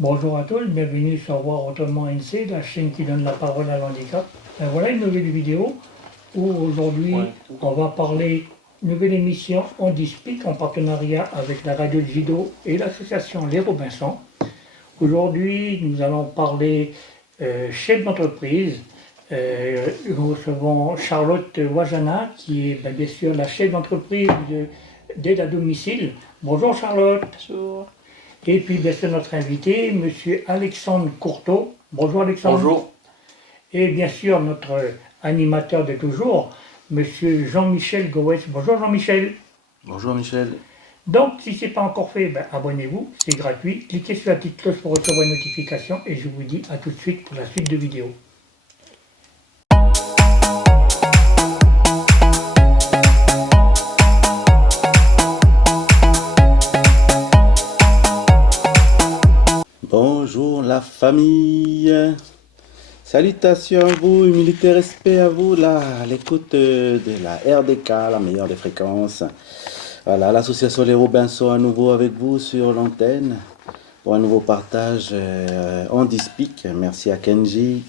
Bonjour à tous, bienvenue sur Voir Autrement NC, la chaîne qui donne la parole à l'handicap. Voilà une nouvelle vidéo où aujourd'hui on va parler d'une nouvelle émission On Speak en partenariat avec la radio de Jido et l'association Les Robinsons. Aujourd'hui nous allons parler chef d'entreprise. Nous recevons Charlotte Wajana qui est bien sûr la chef d'entreprise d'aide à domicile. Bonjour Charlotte. Bonjour. Et puis bien sûr notre invité, monsieur Alexandre Courteau. Bonjour Alexandre. Bonjour. Et bien sûr notre animateur de toujours, monsieur Jean-Michel Goetz. Bonjour Jean-Michel. Bonjour Michel. Donc si ce n'est pas encore fait, abonnez-vous, c'est gratuit. Cliquez sur la petite cloche pour recevoir une notification et je vous dis à tout de suite pour la suite de vidéo. Bonjour la famille. Salutations à vous, humilité, respect à vous, là, à l'écoute de la RDK, la meilleure des fréquences. Voilà, l'association Les Robinsons à nouveau avec vous sur l'antenne pour un nouveau partage On Speak. Merci à Kenji,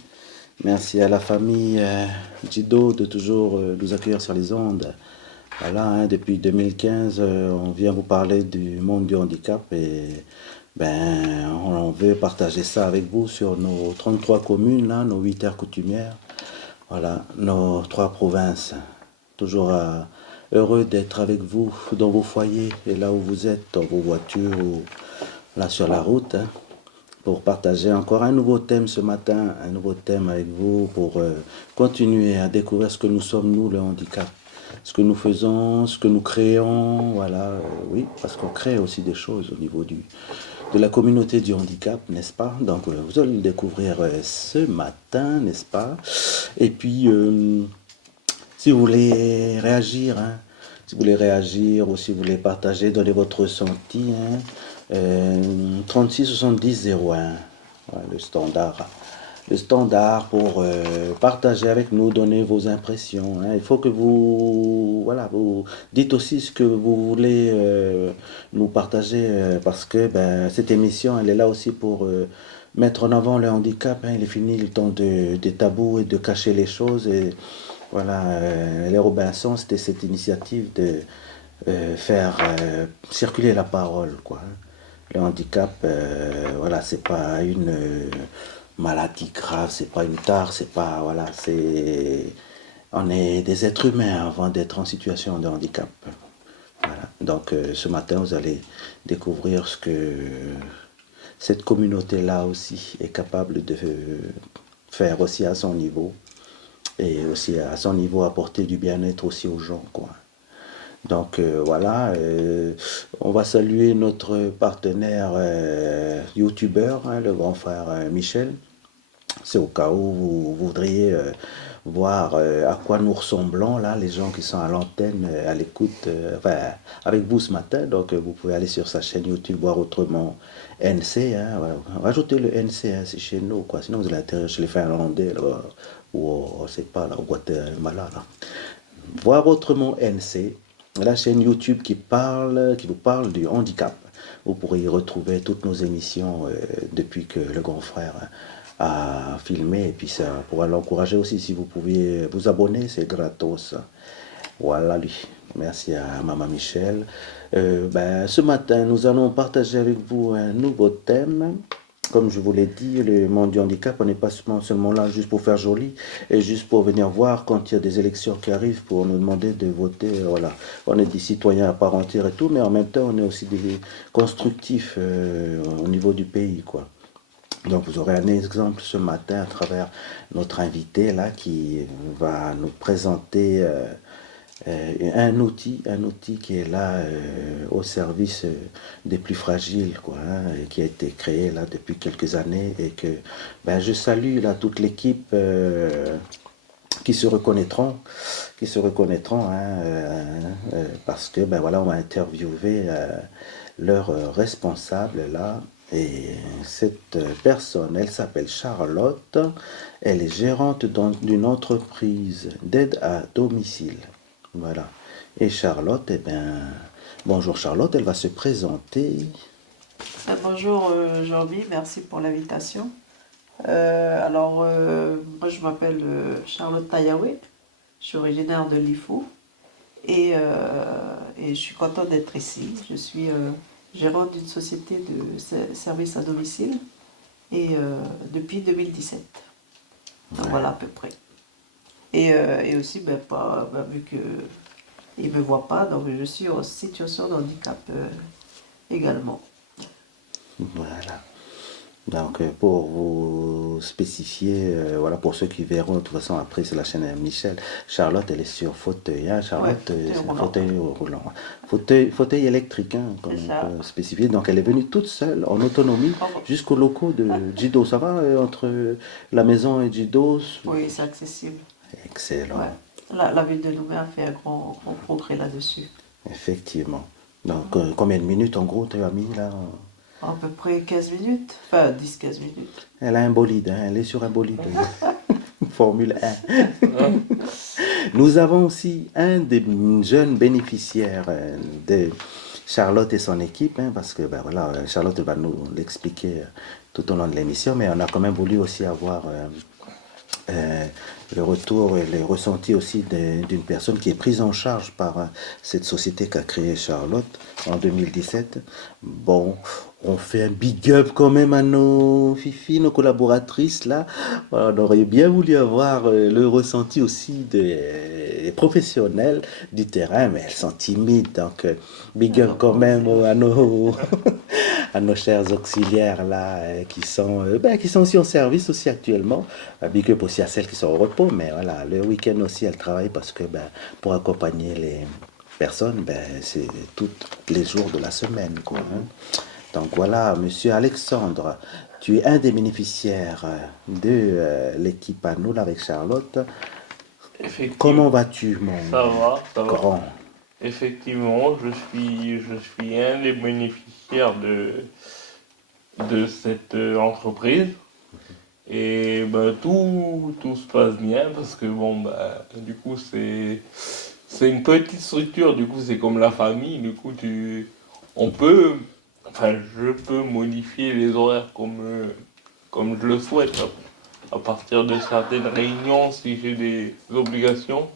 merci à la famille Jido de toujours nous accueillir sur les ondes. Voilà, depuis 2015, on vient vous parler du monde du handicap et on veut partager ça avec vous sur nos 33 communes, là, nos 8 aires coutumières, voilà, nos 3 provinces. Toujours heureux d'être avec vous dans vos foyers et là où vous êtes, dans vos voitures ou là sur la route, pour partager encore un nouveau thème ce matin, un nouveau thème avec vous pour continuer à découvrir ce que nous sommes, nous, le handicap. Ce que nous faisons, ce que nous créons, voilà, oui, parce qu'on crée aussi des choses au niveau de la communauté du handicap, n'est-ce pas? Donc vous allez le découvrir ce matin, n'est-ce pas? Et puis, si vous voulez réagir, hein, si vous voulez réagir ou si vous voulez partager, donner votre ressenti, hein, 36 70 01, ouais, le standard pour partager avec nous, donner vos impressions. Hein. Il faut que vous, voilà, vous dites aussi ce que vous voulez nous partager parce que cette émission, elle est là aussi pour mettre en avant le handicap. Hein. Il est fini le temps des tabous et de cacher les choses. Et voilà, les Robinsons, c'était cette initiative de faire circuler la parole, quoi. Hein. Le handicap, voilà, c'est pas une maladie grave, c'est pas une tare, c'est pas, voilà, c'est, on est des êtres humains avant d'être en situation de handicap. Voilà. Donc, ce matin, vous allez découvrir ce que cette communauté-là aussi est capable de faire aussi à son niveau et aussi à son niveau apporter du bien-être aussi aux gens, quoi. Donc voilà, on va saluer notre partenaire youtubeur, hein, le grand frère Michel. C'est au cas où vous voudriez voir à quoi nous ressemblons, là, les gens qui sont à l'antenne, à l'écoute, enfin, avec vous ce matin. Donc vous pouvez aller sur sa chaîne YouTube, voir autrement NC. Hein, voilà. Rajoutez le NC, hein, c'est chez nous, quoi. Sinon vous allez atterrir chez les Finlandais, là, ou on sait pas, là, au Guatemala. Là. Voir autrement NC, la chaîne YouTube qui vous parle du handicap. Vous pourrez y retrouver toutes nos émissions depuis que le grand frère a filmé. Et puis ça pourra l'encourager aussi si vous pouviez vous abonner, c'est gratos. Voilà lui. Merci à Maman Michel. Ce matin, nous allons partager avec vous un nouveau thème. Comme je vous l'ai dit, le monde du handicap, on n'est pas seulement là juste pour faire joli et juste pour venir voir quand il y a des élections qui arrivent pour nous demander de voter. Voilà, on est des citoyens à part entière et tout, mais en même temps, on est aussi des constructifs au niveau du pays, quoi. Donc vous aurez un exemple ce matin à travers notre invité là qui va nous présenter un outil qui est là au service des plus fragiles, quoi, hein, et qui a été créé là depuis quelques années et que je salue là toute l'équipe qui se reconnaîtront, hein, parce que voilà, on va interviewer leur responsable là. Et cette personne, elle s'appelle Charlotte, elle est gérante d'une entreprise d'aide à domicile. Voilà. Et Charlotte, bonjour Charlotte, elle va se présenter. Bonjour Jean-Mi, merci pour l'invitation. Moi je m'appelle Charlotte Tayaoué, je suis originaire de Lifou et je suis contente d'être ici. Je suis gérante d'une société de services à domicile et depuis 2017. Donc Ouais. voilà à peu près. Et aussi, vu qu'ils ne me voient pas, donc je suis en situation de handicap également. Voilà. Donc, pour vous spécifier, voilà, pour ceux qui verront, de toute façon, après, c'est la chaîne Michel. Charlotte, elle est sur fauteuil. Hein. Ouais, Charlotte, fauteuil c'est un roulant. fauteuil roulant. Fauteuil électrique, hein, comme C'est on ça. peut spécifier. Donc, elle est venue toute seule, en autonomie, Oh, bon. jusqu'aux locaux de Jido. Ça va entre la maison et Jido? Oui, c'est accessible. Excellent, Ouais. La ville de Nouméa a fait un grand progrès là-dessus. effectivement. Donc, combien de minutes, en gros, tu as mis là? À peu près 15 minutes, enfin 10-15 minutes. Elle a un bolide, hein, elle est sur un bolide. Formule 1. Nous avons aussi un des jeunes bénéficiaires de Charlotte et son équipe, hein, parce que ben voilà, Charlotte va nous l'expliquer tout au long de l'émission, mais on a quand même voulu aussi avoir euh, le retour et les ressentis aussi d'une personne qui est prise en charge par cette société qu'a créée Charlotte en 2017. Bon, on fait un big up quand même à nos filles, nos collaboratrices là. On aurait bien voulu avoir le ressenti aussi des professionnels du terrain, mais elles sont timides, donc big Elles up ont quand pas même osé, ouais. à nos à nos chers auxiliaires là qui sont aussi en service aussi actuellement. Big up aussi à celles qui sont au repos, mais voilà, le week-end aussi elles travaillent parce que ben, pour accompagner les personnes, ben, c'est tous les jours de la semaine, quoi. Hein. Donc voilà, monsieur Alexandre, tu es un des bénéficiaires de l'équipe à nous là, avec Charlotte. Effectivement, Comment vas-tu, mon ça va, ça va. grand? Effectivement, je suis un des bénéficiaires de cette entreprise. Et bah, tout se passe bien parce que bon, bah, du coup, c'est une petite structure, du coup, c'est comme la famille. Du coup, on peut, enfin, je peux modifier les horaires comme je le souhaite. À partir de certaines réunions, si j'ai des obligations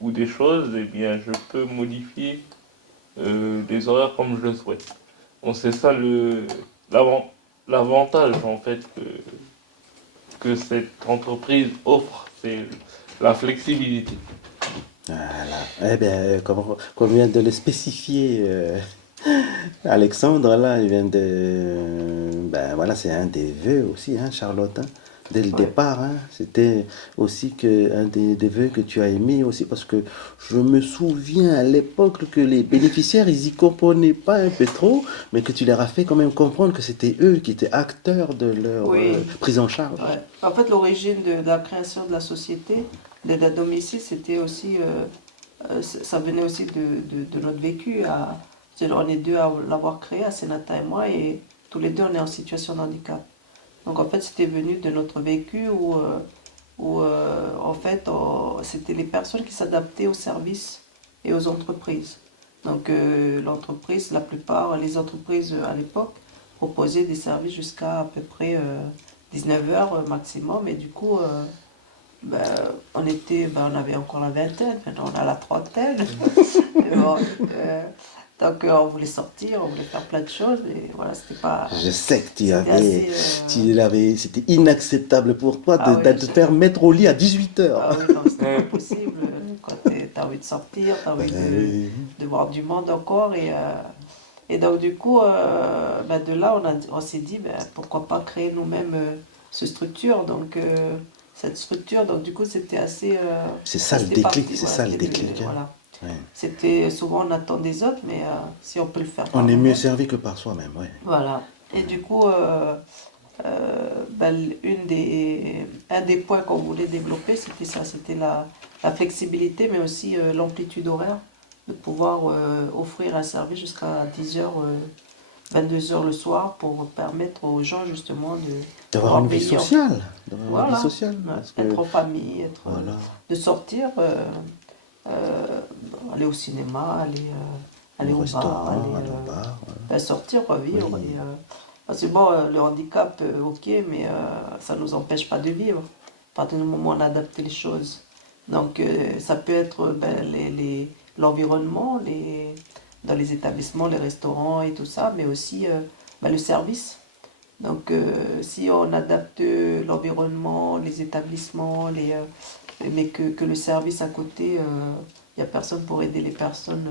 ou des choses, eh bien, je peux modifier les horaires comme je le souhaite. Donc c'est ça l'avantage en fait que cette entreprise offre, c'est la flexibilité. Voilà. Eh bien, comme vient de le spécifier Alexandre, là, il vient de... Ben voilà, c'est un des vœux aussi, hein, Charlotte. Hein. Dès le Ouais. départ, hein, c'était aussi un des vœux que tu as émis aussi, parce que je me souviens à l'époque que les bénéficiaires, ils y comprenaient pas un peu trop, mais que tu leur as fait quand même comprendre que c'était eux qui étaient acteurs de leur Oui, prise en charge. ouais. En fait, l'origine de la création de la société d'aide à domicile, c'était aussi, ça venait aussi de notre vécu. On est deux à l'avoir créé, Senata et moi, et tous les deux, on est en situation de handicap. Donc, en fait, c'était venu de notre vécu où en fait, c'était les personnes qui s'adaptaient aux services et aux entreprises. Donc, l'entreprise, la plupart, les entreprises à l'époque proposaient des services jusqu'à peu près 19 heures maximum. Et du coup, ben, on avait encore la vingtaine, maintenant on a la trentaine. Et bon, donc, on voulait sortir, on voulait faire plein de choses. Et voilà, c'était pas. Je sais que C'était assez. c'était inacceptable pour toi Ah de oui, te faire mettre au lit à 18 ah heures. oui, non, c'était pas possible. Quand t'as envie de sortir, t'as envie de voir du monde encore. Et donc, du coup, ben, de là, on s'est dit, ben, pourquoi pas créer nous-mêmes cette structure. Donc, cette structure, donc, du coup, c'était assez. C'est ça Ça, le c'était déclic, parti. c'est Voilà, ça le c'était déclic. Hein. voilà. Ouais. C'était souvent, on attend des autres, mais si on peut le faire On par est mieux nous-mêmes. servi que par soi-même, ouais. Voilà. Et du coup, ben, un des points qu'on voulait développer, c'était ça, c'était la flexibilité, mais aussi l'amplitude horaire, de pouvoir offrir un service jusqu'à 10 heures, 22 heures le soir pour permettre aux gens justement de D'avoir pouvoir une vie veiller. sociale. D'avoir une vie Voilà, sociale. ouais, Parce être que, en famille, voilà. de sortir, aller au cinéma, aller aller Au au bar, restaurant, aller aller au bar. Voilà. ben, sortir, quoi, vivre. Oui. Et, parce que bon, le handicap, ok, mais ça ne nous empêche pas de vivre. À partir du moment où on adapte les choses. Donc, ça peut être ben, l'environnement, dans les établissements, les restaurants et tout ça, mais aussi ben, le service. Donc, si on adapte l'environnement, les établissements, mais que le service à côté, il n'y a personne pour aider les personnes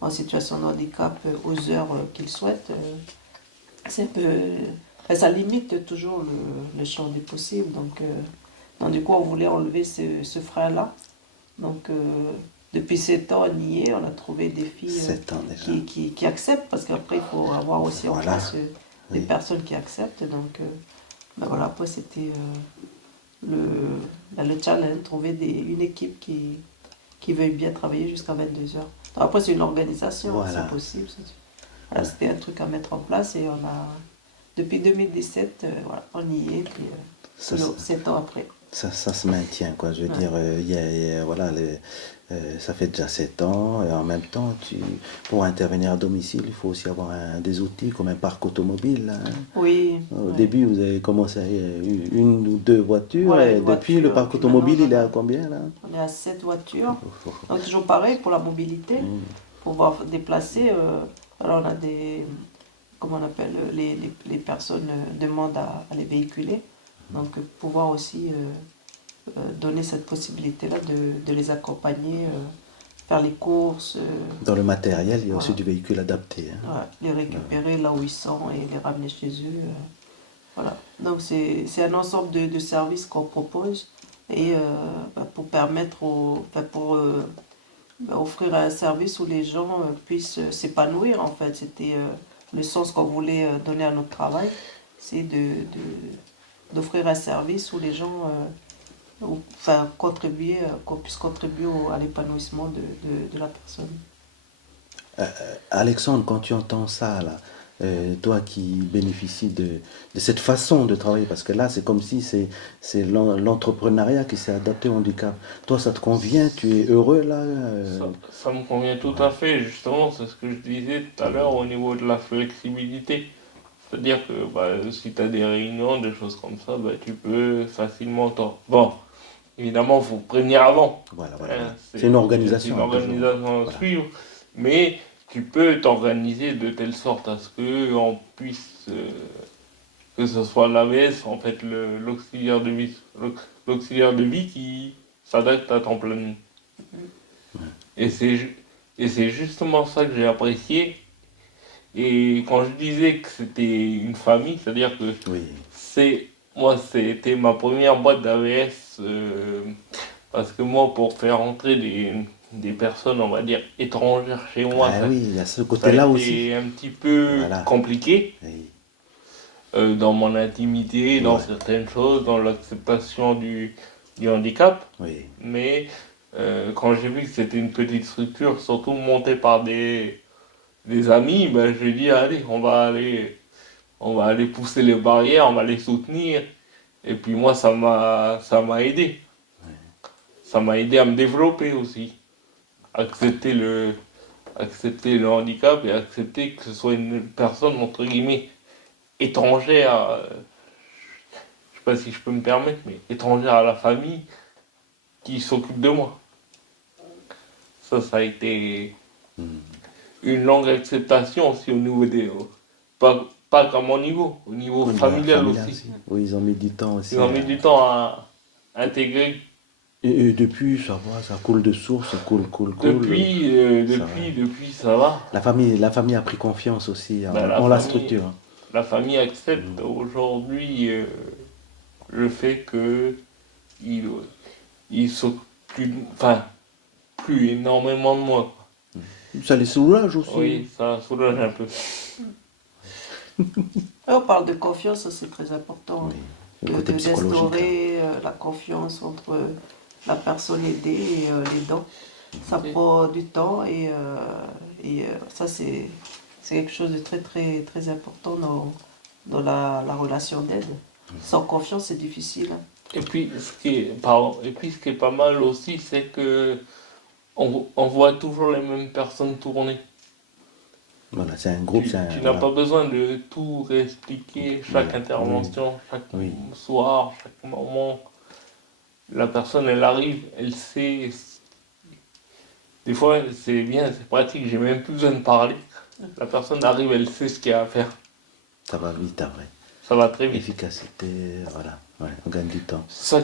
en situation de handicap aux heures qu'ils souhaitent, c'est un peu, enfin, ça limite toujours le champ des possibles. Donc, du coup, on voulait enlever ce frein-là. Donc, depuis 7 ans, on y est, on a trouvé des filles 7 ans déjà. qui acceptent, parce qu'après, il faut avoir aussi en Voilà. face des Oui. personnes qui acceptent. Donc, ben voilà, après, c'était le challenge, trouver une équipe qui veuille bien travailler jusqu'à 22 heures. Après, c'est une organisation, Voilà. c'est possible. Voilà, c'était un truc à mettre en place et depuis 2017, voilà, on y est, puis Ça, 7 ans après. ça se maintient, quoi. Je veux Ouais. dire, voilà, ça fait déjà 7 ans, et en même temps, pour intervenir à domicile, il faut aussi avoir des outils comme un parc automobile. Hein. Oui. Au ouais. début, vous avez commencé à une ou deux voitures, Voilà, et une depuis, le voiture, parc puis automobile, maintenant, il est à combien, là? On est à 7 voitures. Donc, toujours pareil pour la mobilité, pour pouvoir déplacer. Alors, on a comment on appelle, les personnes demandent à les véhiculer. Donc, pouvoir aussi donner cette possibilité-là de les accompagner, faire les courses, Dans le matériel, il y a aussi Voilà. du véhicule adapté. Hein. ouais, les récupérer là où ils sont et les ramener chez eux. Voilà. Donc, c'est un ensemble de services qu'on propose et pour permettre pour offrir un service où les gens puissent s'épanouir, en fait. C'était le sens qu'on voulait donner à notre travail, c'est d'offrir un service où les gens enfin, contribuer, qu'on puisse contribuer à l'épanouissement de la personne. Alexandre, quand tu entends ça, là, toi qui bénéficies de cette façon de travailler, parce que là, c'est comme si c'est l'entrepreneuriat qui s'est adapté au handicap. Toi, ça te convient? Tu es heureux, là? Ça me convient tout à fait, justement, c'est ce que je disais tout à l'heure au niveau de la flexibilité. C'est-à-dire que bah, si tu as des réunions, des choses comme ça, bah, tu peux facilement t'en... Bon, évidemment, il faut prévenir avant. Voilà, voilà. Hein, Voilà. C'est une organisation. C'est une organisation à Voilà. suivre. Mais tu peux t'organiser de telle sorte à ce qu'on puisse, que ce soit l'AVS, en fait, l'auxiliaire de vie qui s'adapte à ton planning. Et c'est justement ça que j'ai apprécié. Et quand je disais que c'était une famille, c'est-à-dire que Oui. moi, c'était ma première boîte d'AVS, parce que moi, pour faire entrer des personnes, on va dire, étrangères chez moi, Ah oui, il y a ce ça a côté-là été aussi. un petit peu Voilà. compliqué Oui. dans mon intimité, dans Ouais. certaines choses, dans l'acceptation du handicap. Oui. Mais quand j'ai vu que c'était une petite structure, surtout montée par des amis, ben, je dit allez, on va aller pousser les barrières, on va les soutenir. Et puis moi, ça m'a aidé. Ça m'a aidé à me développer aussi. Accepter le handicap et accepter que ce soit une personne, entre guillemets, étrangère, je sais pas si je peux me permettre, mais étrangère à la famille qui s'occupe de moi. Ça a été une longue acceptation aussi au niveau pas qu'à mon niveau, au niveau Oui, familial familial aussi. Oui, ils ont mis du temps aussi. Ils ont mis du temps à intégrer. Et depuis, ça va, ça coule de source, ça coule. Depuis, ça va. La famille a pris confiance aussi Ben, en la structure. La famille accepte aujourd'hui le fait que ils s'occupent, enfin, plus énormément de moi. Ça les soulage aussi. Oui, ça soulage un peu. On parle de confiance, ça, c'est très important. Oui. Le côté psychologique. D'instaurer la confiance entre la personne aidée et l'aidant. Ça prend du temps et ça, c'est quelque chose de très, très, très important dans la relation d'aide. Sans confiance, c'est difficile. Et puis, ce qui est pas mal aussi, c'est que on voit toujours les mêmes personnes tourner. Voilà, c'est un groupe, Tu, c'est un... tu n'as voilà. pas besoin de tout réexpliquer, chaque Oui, intervention, chaque oui. soir, chaque moment. La personne, elle arrive, elle sait. Des fois, c'est bien, c'est pratique, j'ai même plus besoin de parler. La personne arrive, elle sait ce qu'il y a à faire. Ça va vite après. Ça va très vite. Efficacité, voilà. Ouais, on gagne du temps. C'est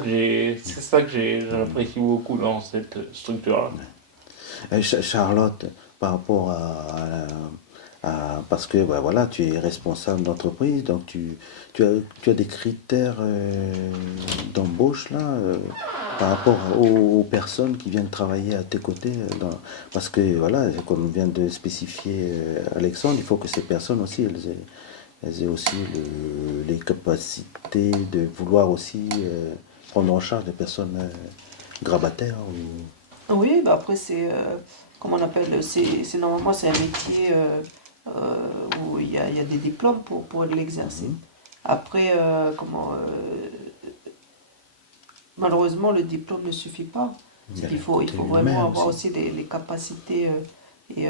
ça que j'apprécie beaucoup dans cette structure-là. Charlotte, par rapport parce que bah, voilà, tu es responsable d'entreprise, donc tu as des critères d'embauche là, par rapport aux personnes qui viennent travailler à tes côtés. Parce que voilà, comme vient de spécifier Alexandre, il faut que ces personnes aussi, elles aient aussi les capacités de vouloir aussi prendre en charge des personnes grabataires. Oui, bah après, comment on appelle, normalement, c'est un métier où il y a des diplômes pour l'exercer. Après, malheureusement, le diplôme ne suffit pas. Il faut vraiment avoir aussi les capacités et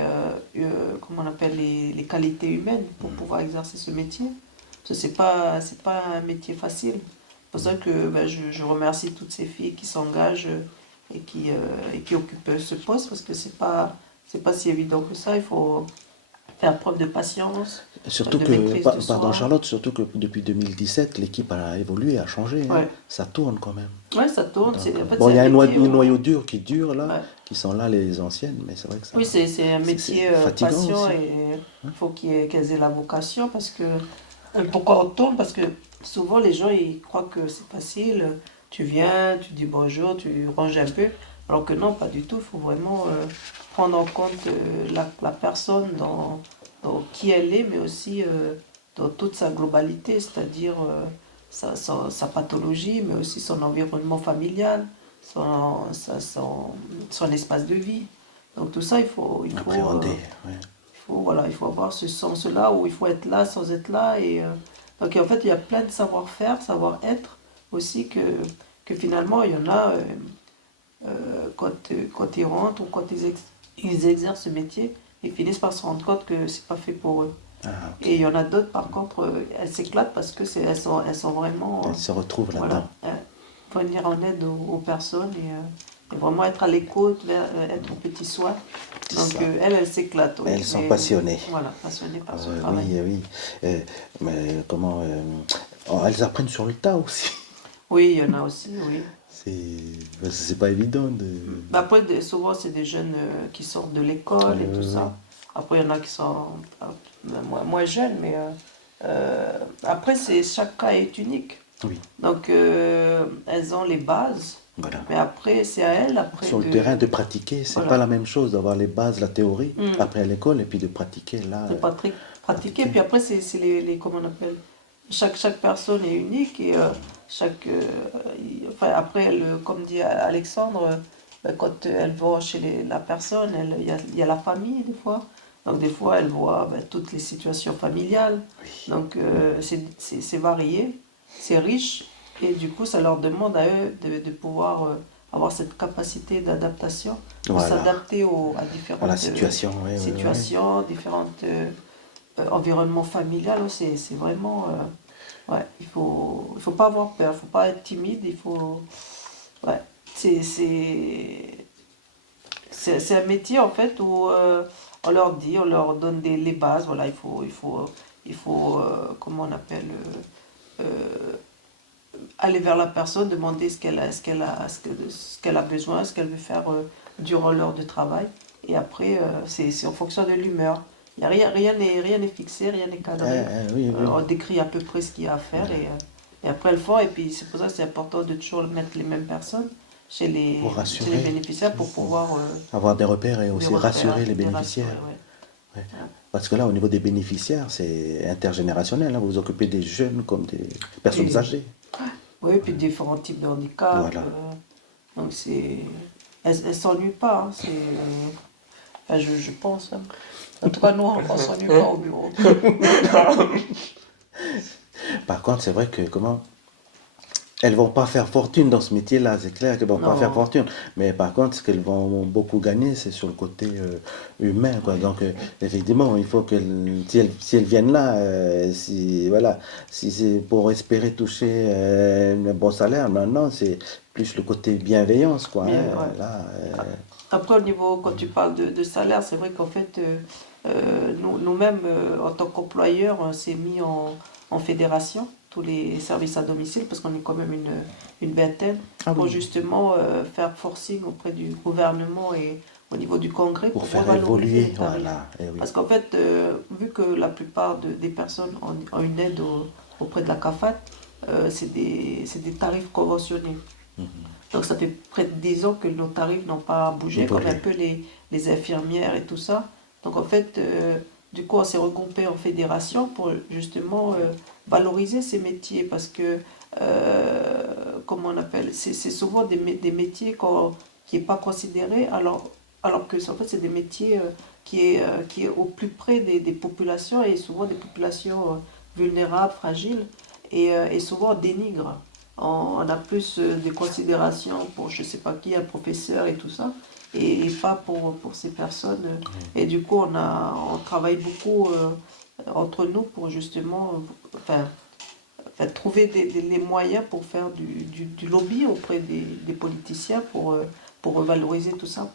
comment on appelle, les qualités humaines pour pouvoir exercer ce métier. Parce que c'est pas un métier facile. C'est pour ça que ben, je remercie toutes ces filles qui s'engagent et qui occupent ce poste parce que c'est pas si évident que ça. Il faut faire preuve de patience, Surtout de que, maîtrise de pardon soi. Charlotte, surtout que depuis 2017, l'équipe a évolué, a changé. Hein. Ouais. Ça tourne quand même. Ouais, ça tourne. Donc, En fait, bon, c'est il y a un métier un où- noyau dur qui dure là, Ouais. qui sont là les anciennes, mais c'est vrai que ça. Oui, c'est un métier fatigant patient aussi. et il faut qu'elles aient la vocation parce que pourquoi on tourne? Parce que souvent les gens ils croient que c'est facile. Tu viens, tu dis bonjour, tu ranges un peu. Alors que non, pas du tout. Il faut vraiment prendre en compte la personne dans qui elle est, mais aussi dans toute sa globalité, c'est-à-dire sa pathologie, mais aussi son environnement familial, son espace de vie. Donc tout ça, Appréhender. Ouais. il faut avoir ce sens-là où il faut être là sans être là. Donc en fait, il y a plein de savoir-faire, savoir-être aussi que finalement, il y en a quand ils rentrent ou quand ils exercent ce métier, ils finissent par se rendre compte que c'est pas fait pour eux. Ah, ok. Et il y en a d'autres, par contre, elles s'éclatent parce que elles sont vraiment Elle se retrouve là-dedans. voilà, venir en aide aux personnes et vraiment être à l'écoute, être au petit soin. C'est Donc ça. elles s'éclatent. Oui. Elles sont Mais, passionnées. Voilà, passionnées par ce Oui, travail. oui. Mais comment elles apprennent sur le tas aussi. Oui, il y en a aussi, oui. C'est pas évident de. Mais après, souvent, c'est des jeunes qui sortent de l'école et tout Oui. ça. Après, il y en a qui sont moins jeunes, mais après, chaque cas est unique. Oui. Donc, elles ont les bases, Voilà. mais après, c'est à elles, après, Sur le terrain, de pratiquer, c'est Voilà. pas la même chose d'avoir les bases, la théorie, Mm. après à l'école, et puis de pratiquer là. de pratiquer. Puis après, c'est comment on appelle, chaque personne est unique et enfin, après, comme dit Alexandre, quand elles vont chez la personne, il y a la famille des fois. Donc des fois, elles voient toutes les situations familiales. Donc c'est varié, c'est riche. Et du coup, ça leur demande à eux de pouvoir avoir cette capacité d'adaptation, de Voilà. s'adapter à différentes À la situation, oui. situations, différents environnements familiaux. C'est vraiment... ouais, il faut pas avoir peur, il faut pas être timide, il faut... Ouais, c'est un métier en fait où on leur dit, on leur donne les bases, voilà, il faut comment on appelle, aller vers la personne, demander ce qu'elle a besoin, ce qu'elle veut faire durant l'heure de travail. Et après, c'est en fonction de l'humeur. Rien n'est fixé, rien n'est cadré. Oui. On décrit à peu près ce qu'il y a à faire et après elles font. Et puis c'est pour ça que c'est important de toujours mettre les mêmes personnes chez les bénéficiaires pour pouvoir avoir des repères et aussi rassurer les les bénéficiaires. rassurer, ouais. Parce que là, au niveau des bénéficiaires, c'est intergénérationnel. Hein. Vous vous occupez des jeunes comme des personnes Et- âgées. Oui, puis différents types de handicap. Voilà. Donc elles s'ennuient pas. Hein, enfin, je pense. Hein. En tout cas, nous, on s'ennuie pas au bureau. Par contre, c'est vrai que elles vont pas faire fortune dans ce métier-là, c'est clair qu'elles vont pas faire Non, fortune. Mais par contre, ce qu'elles vont beaucoup gagner, c'est sur le côté humain, quoi. oui, Donc, effectivement, il faut qu'elles, si elles viennent là, si, voilà, si c'est pour espérer toucher un bon salaire, maintenant, c'est plus le côté bienveillance, quoi, bien, hein. ouais. Là, Après, au niveau, quand tu parles de salaire, c'est vrai qu'en fait, nous-mêmes, en tant qu'employeurs, on s'est mis en fédération, tous les services à domicile, parce qu'on est quand même une vingtaine, ah pour oui, justement faire forcing auprès du gouvernement et au niveau du Congrès pour pour faire revaloriser évoluer, les tarifs. voilà, eh oui. Parce qu'en fait, vu que la plupart des personnes ont une aide auprès de la CAFAT, c'est des tarifs conventionnés. Donc ça fait près de 10 ans que nos tarifs n'ont pas bougé, comme un Évoluer. peu les infirmières et tout ça. Donc en fait, du coup, on s'est regroupé en fédération pour justement valoriser ces métiers parce que, comment on appelle, c'est souvent des métiers qui n'est pas considérés, alors que en fait, c'est des métiers qui est au plus près des populations et souvent des populations vulnérables, fragiles et souvent on dénigre. On a plus de considération pour je sais pas qui, un professeur et tout ça, et pas pour ces personnes. Et du coup, on travaille beaucoup entre nous pour justement trouver les moyens pour faire du lobby auprès des politiciens pour revaloriser tout ça.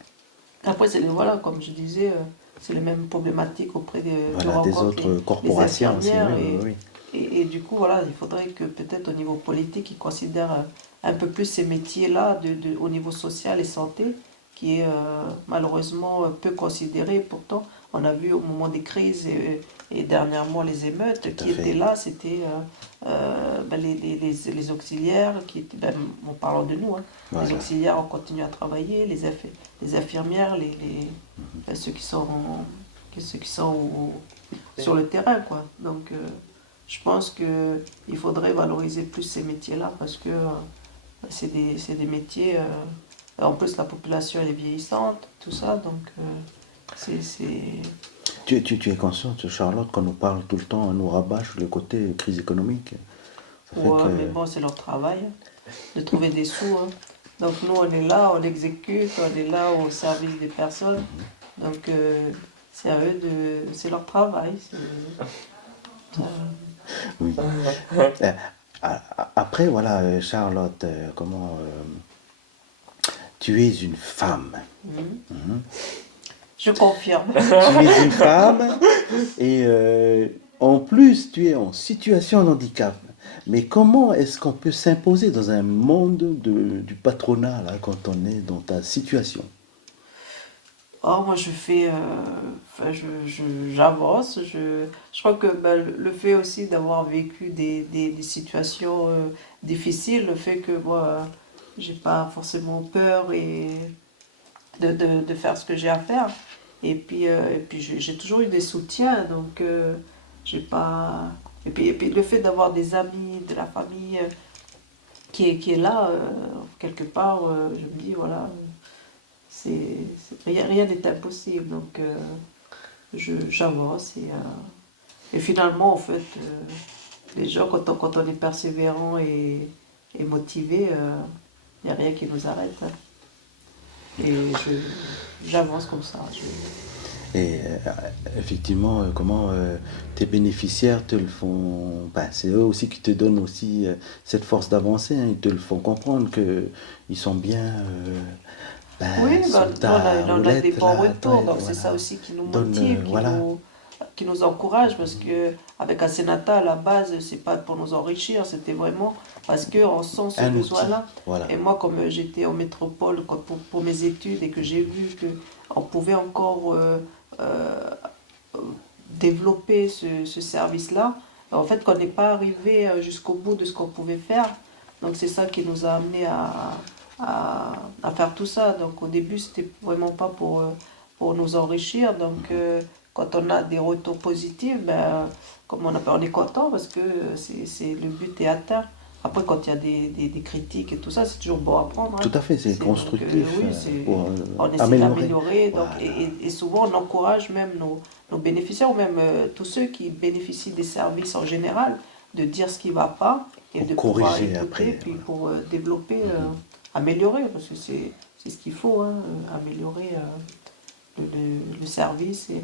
Après, voilà, comme je disais, c'est les mêmes problématiques auprès de Voilà, des rencontres autres les corporations aussi, oui, infirmières oui, oui. et du coup, voilà, il faudrait que peut-être au niveau politique, ils considèrent un peu plus ces métiers-là au niveau social et santé, qui est malheureusement peu considéré. Pourtant, on a vu au moment des crises et dernièrement les émeutes, Tout à qui étaient fait. là, c'était les auxiliaires, qui étaient, en parlant de nous, hein, les Voilà. auxiliaires ont continué à travailler, les infirmières, ceux qui sont, ceux qui sont sur le terrain, quoi. Donc, je pense qu'il faudrait valoriser plus ces métiers-là parce que c'est des métiers. En plus, la population elle est vieillissante, tout ça, donc c'est. Tu es consciente, Charlotte, qu'on nous parle tout le temps, on nous rabâche le côté crise économique. Ça fait Ouais, que, mais bon, c'est leur travail de trouver des sous, hein. Donc, nous, on est là, on exécute, on est là au service des personnes. Donc, c'est à eux de. C'est leur travail. oui. Euh, Après, voilà, Charlotte, comment tu es une femme. Mhm. Je confirme. Tu es une femme et en plus, tu es en situation de handicap. Mais comment est-ce qu'on peut s'imposer dans un monde du patronat là, quand on est dans ta situation? Oh, moi, je fais, enfin, j'avance. Je crois que le fait aussi d'avoir vécu des situations difficiles, le fait que moi, j'ai pas forcément peur de faire ce que j'ai à faire. Et puis j'ai toujours eu des soutiens, donc j'ai pas. Et puis le fait d'avoir des amis, de la famille qui est là, quelque part, je me dis, voilà, rien n'est impossible. Donc j'avance et finalement, en fait, les gens, quand on est persévérant et motivé, il n'y a rien qui nous arrête, hein. Et j'avance comme ça. Et effectivement, comment tes bénéficiaires te le font, ben, c'est eux aussi qui te donnent aussi cette force d'avancer, hein. Ils te le font comprendre que ils sont bien Oui, sous nous, on a, ta on a des houlette bons là, toi, retours, donc c'est ça voilà. aussi qui nous Donne, motive, voilà. qui nous encourage, parce que avec Asenata, à la base, c'est pas pour nous enrichir, c'était vraiment parce qu'on sent ce Un outil, besoin-là. voilà. Et moi, comme j'étais en métropole pour mes études et que j'ai vu qu'on pouvait encore développer ce service-là, en fait, qu'on n'est pas arrivé jusqu'au bout de ce qu'on pouvait faire. Donc c'est ça qui nous a amené à faire tout ça. Donc au début, c'était vraiment pas pour nous enrichir. Donc quand on a des retours positifs, comme on est content parce que le but est atteint. Après, quand il y a des critiques et tout ça, c'est toujours bon à prendre, hein. Tout à fait, c'est Donc, constructif oui, pour on essaie améliorer. d'améliorer. Donc, Voilà. et souvent, on encourage même nos bénéficiaires ou même tous ceux qui bénéficient des services en général. de dire ce qui ne va pas et Pour de pouvoir corriger écouter, après, puis voilà. pour développer, améliorer, parce que c'est ce qu'il faut, hein, améliorer le service et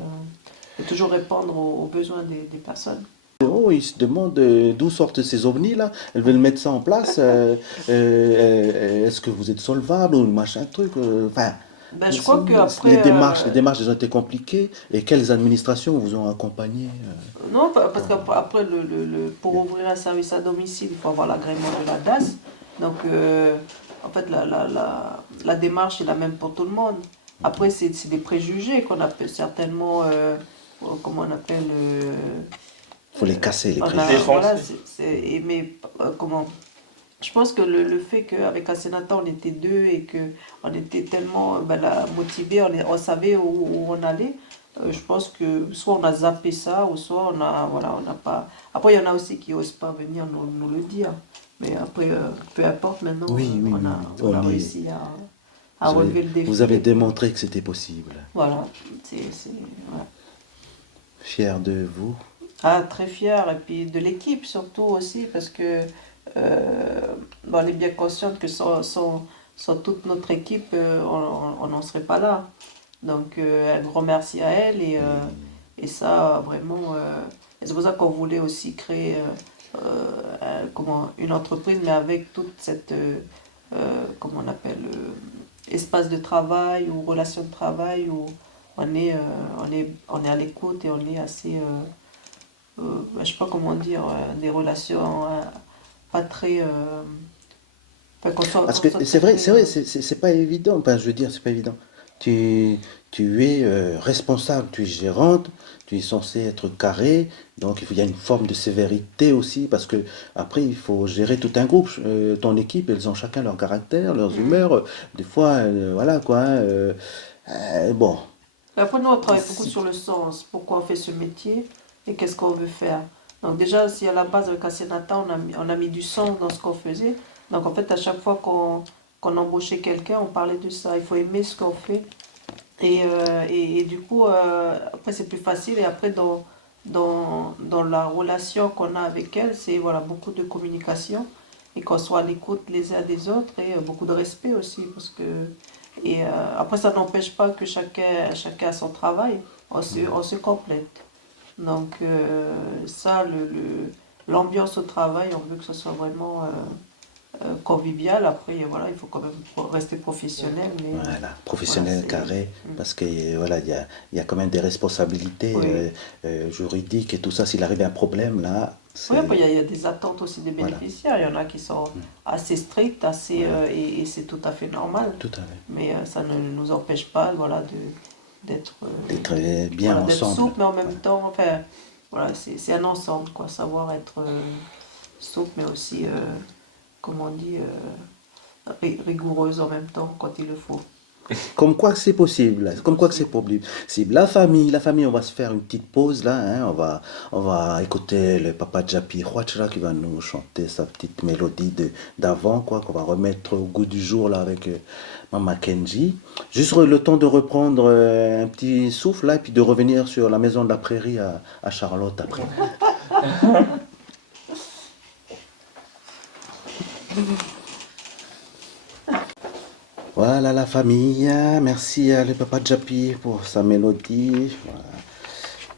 toujours répondre aux besoins des personnes. Oh, ils se demandent d'où sortent ces ovnis là. Elles veulent mettre ça en place. Est-ce que vous êtes solvable ou machin truc enfin, Ben, je crois qu'après, les démarches elles ont été compliquées. Et quelles administrations vous ont accompagné non, parce qu'après, pour ouvrir un service à domicile, il faut avoir l'agrément de la DAS. Donc, en fait, la démarche est la même pour tout le monde. Après, c'est des préjugés qu'on appelle certainement, comment on appelle, faut les casser, les on a- préjugés. voilà, mais comment? Je pense que le fait qu'avec Asenata, on était deux et qu'on était tellement motivés, on savait où on allait. Je pense que soit on a zappé ça, ou soit on n'a pas. Après, il y en a aussi qui n'osent pas venir nous le dire. Mais après, peu importe, maintenant, Oui, oui, oui, on a on est- réussi à relever le défi. vous avez démontré que c'était possible. Voilà, voilà. Fier de vous. Ah, très fier, et puis de l'équipe surtout aussi, parce que on est bien consciente que sans toute notre équipe, on n'en serait pas là. Donc, un grand merci à elle, et ça, vraiment, et c'est pour ça qu'on voulait aussi créer une entreprise, mais avec toute cette, comment on appelle, espace de travail ou relation de travail où on est à l'écoute et on est assez. Je sais pas comment dire, des relations pas très. Parce que c'est vrai, c'est pas évident. Enfin, je veux dire, c'est pas évident. Tu es responsable, tu es gérante, tu es censé être carré, donc il y a une forme de sévérité aussi, parce que après il faut gérer tout un groupe. Ton équipe, elles ont chacun leur caractère, leurs humeurs. Des fois, voilà quoi. Bon, Après, nous, on travaille beaucoup sur le sens, pourquoi on fait ce métier et qu'est-ce qu'on veut faire. Donc, déjà, si à la base, avec Asenata, on a mis du sens dans ce qu'on faisait. Donc, en fait, à chaque fois qu'on embauchait quelqu'un, on parlait de ça. Il faut aimer ce qu'on fait. Et du coup, après, c'est plus facile. Et après, dans la relation qu'on a avec elle, c'est voilà, beaucoup de communication et qu'on soit à l'écoute les uns des autres et beaucoup de respect aussi. Après, ça n'empêche pas que chacun a son travail, on se complète. Donc, ça, l'ambiance au travail, on veut que ce soit vraiment convivial. Après, voilà, il faut quand même rester professionnel. Mais, voilà, professionnel, voilà, carré, parce que voilà, il y a quand même des responsabilités Oui. juridiques et tout ça. S'il arrive un problème là, Oui, c'est après, il y a des attentes aussi des voilà, bénéficiaires. Il y en a qui sont assez strictes, et c'est tout à fait normal. tout à fait. Mais ça ne nous empêche pas, voilà, d'être D'être bien voilà, d'être ensemble. souple, mais en même temps, enfin, voilà, c'est un ensemble, quoi. Savoir être souple, mais aussi, comment on dit, rigoureuse en même temps quand il le faut. Comme quoi que c'est possible, comme quoi que c'est possible. Si la famille, on va se faire une petite pause là, hein, on va écouter le Papa Djapi Huachra qui va nous chanter sa petite mélodie d'avant, quoi, qu'on va remettre au goût du jour là avec Mama Kenji. Juste le temps de reprendre un petit souffle là, et puis de revenir sur la maison de la prairie à Charlotte après. Voilà la famille, merci à le Papa Djapi pour sa mélodie. Voilà.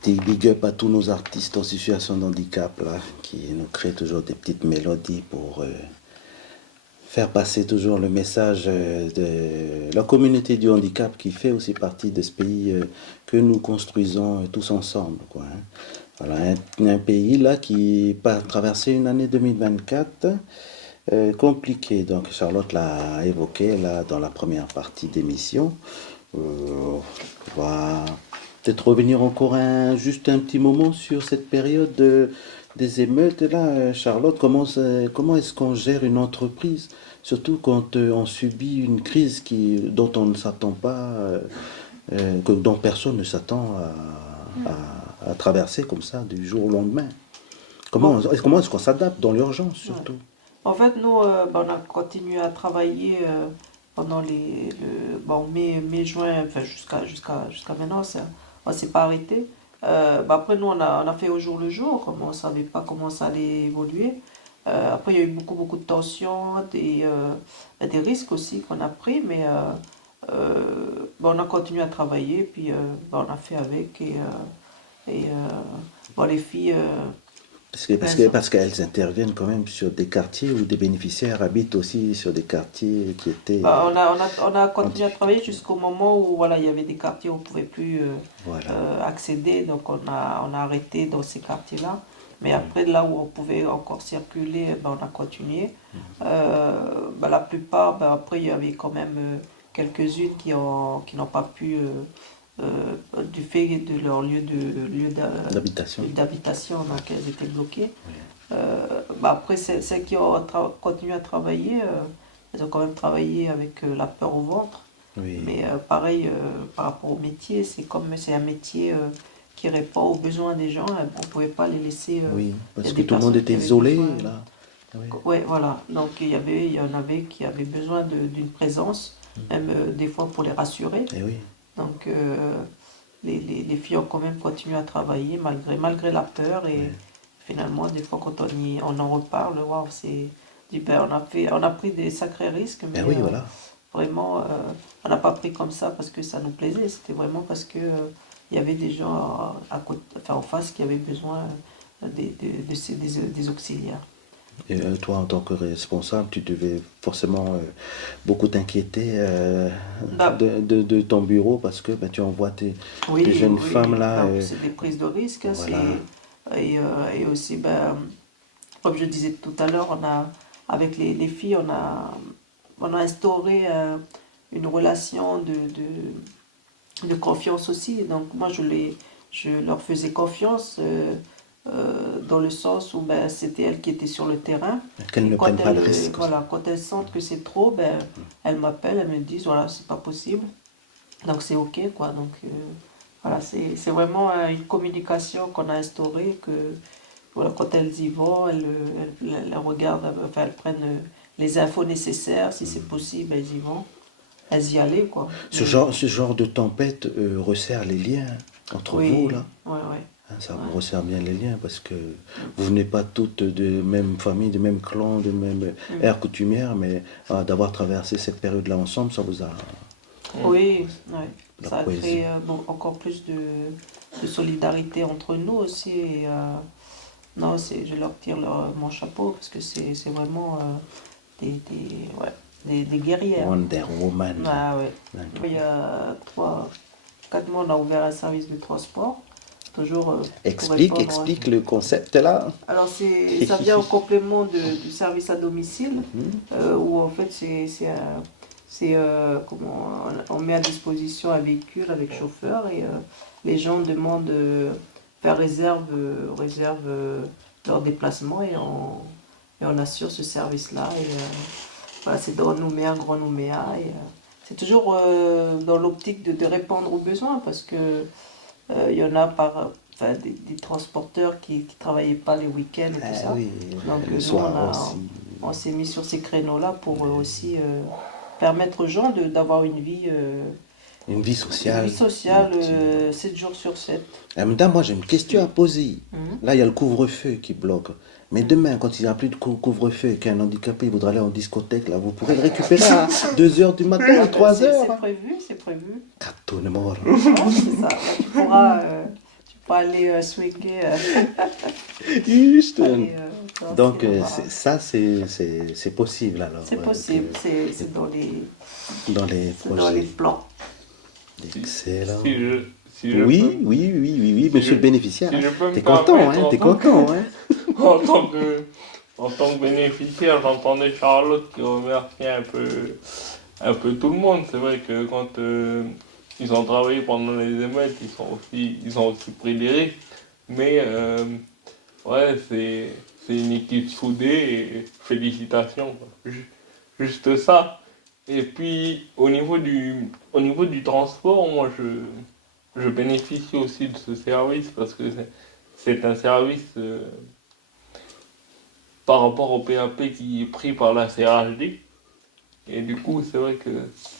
Petit big up à tous nos artistes en situation de handicap là, qui nous créent toujours des petites mélodies pour faire passer toujours le message de la communauté du handicap qui fait aussi partie de ce pays que nous construisons tous ensemble, quoi, hein. Voilà, un pays là qui va traverser une année 2024 compliquée. Donc Charlotte l'a évoqué là dans la première partie d'émission. On va peut-être revenir encore juste un petit moment sur cette période des émeutes là, Charlotte. Comment est-ce qu'on gère une entreprise, surtout quand on subit une crise dont on ne s'attend pas, dont personne ne s'attend à traverser comme ça du jour au lendemain. Comment est-ce qu'on s'adapte dans l'urgence surtout? En fait, nous, on a continué à travailler pendant mai, juin, enfin jusqu'à maintenant, on ne s'est pas arrêté. Après, nous, on a fait au jour le jour, comme on ne savait pas comment ça allait évoluer. Après, il y a eu beaucoup de tensions, des risques aussi qu'on a pris, mais on a continué à travailler, puis on a fait avec. Les filles, Parce qu'elles interviennent quand même sur des quartiers où des bénéficiaires habitent aussi sur des quartiers qui étaient... on a continué à travailler jusqu'au moment où voilà, il y avait des quartiers où on ne pouvait plus Voilà. accéder, donc on a arrêté dans ces quartiers-là. Mais après, là où on pouvait encore circuler, on a continué. La plupart, après, il y avait quand même quelques-unes qui n'ont pas pu, du fait de leur D'habitation. d'habitation, donc elles étaient bloquées. Après, celles qui ont continué à travailler, elles ont quand même travaillé avec la peur au ventre. Oui. Mais pareil, par rapport au métier, c'est un métier qui répond aux besoins des gens. On ne pouvait pas les laisser. Oui, Il y parce a que des tout le monde personnes qui était avaient isolé, besoin. là. Oui. Ouais, voilà. Donc il y en avait qui avaient besoin d'une présence, même des fois pour les rassurer. Et oui. Donc les filles ont quand même continué à travailler malgré la peur. Et finalement, des fois, quand on en reparle, waouh, on a pris des sacrés risques, mais Et oui, voilà. vraiment, on n'a pas pris comme ça parce que ça nous plaisait. C'était vraiment parce que il y avait des gens en face qui avaient besoin des auxiliaires. Et toi, en tant que responsable, tu devais forcément beaucoup t'inquiéter Bah, de ton bureau parce que tu envoies tes jeunes oui, femmes là. c'est des prises de risques. Hein, Voilà. et aussi, comme je disais tout à l'heure, avec les filles, on a instauré une relation de confiance aussi. Donc moi, je leur faisais confiance dans le sens où c'était elles qui étaient sur le terrain. Qu'elles Et ne prennent pas de risques. voilà, quand elles sentent que c'est trop, elles m'appellent, elles me disent, voilà, c'est pas possible. Donc c'est OK, quoi. Donc voilà, c'est vraiment une communication qu'on a instaurée que voilà, quand elles y vont, elles regardent, enfin elles prennent les infos nécessaires, si c'est possible, elles y vont. Elles y allaient, quoi. Ce genre de tempête resserre les liens entre vous, là. Ouais. Hein, ça vous resserre bien les liens parce que vous venez pas toutes de même famille, de même clan, de même ère coutumière, mais d'avoir traversé cette période-là ensemble, ça vous a... Oui, La ça a cohésion. créé encore plus de solidarité entre nous aussi. Et, non, je leur tire mon chapeau parce que c'est vraiment des guerrières. Wonder Woman. Ah, ouais. D'accord. Il y a 4 mois, on a ouvert un service de transport. Toujours pour répondre, Explique le concept là. Alors, ça vient en complément du service à domicile, où en fait, on met à disposition un véhicule avec chauffeur et les gens demandent réserve leur déplacement et on assure ce service-là. Et voilà, c'est dans Nouméa, Grand Nouméa. Et c'est toujours dans l'optique de répondre aux besoins parce que il y en a des transporteurs qui ne travaillaient pas les week-ends et tout ça. Oui, Donc le nous, soir aussi. on s'est mis sur ces créneaux-là pour aussi permettre aux gens d'avoir une vie sociale. 7 jours sur 7. Madame, moi j'ai une question à poser. Là, il y a le couvre-feu qui bloque. Mais demain, quand il n'y a plus de couvre-feu et qu'un handicapé voudra aller en discothèque, là, vous pourrez le récupérer à 2h du matin ou 3h. C'est prévu. Cato de mort. Ouais, c'est ça. Là, tu pourras aller swinguer. Juste. Dans Donc, ces endroits. c'est possible alors. C'est possible, c'est dans les projets. plans. Excellent. Si je Oui, si monsieur je- le bénéficiaire. si je peux me T'es content, permettre, hein, en t'es tant content, hein. En tant que bénéficiaire, j'entendais Charlotte qui remerciait un peu tout le monde. C'est vrai que quand ils ont travaillé pendant les émeutes, ils ont aussi pris des risques. Mais ouais, c'est une équipe soudée et félicitations, quoi. Juste ça. Et puis au niveau du transport, moi je bénéficie aussi de ce service parce que c'est un service par rapport au PAP qui est pris par la CRHD. Et du coup, c'est vrai que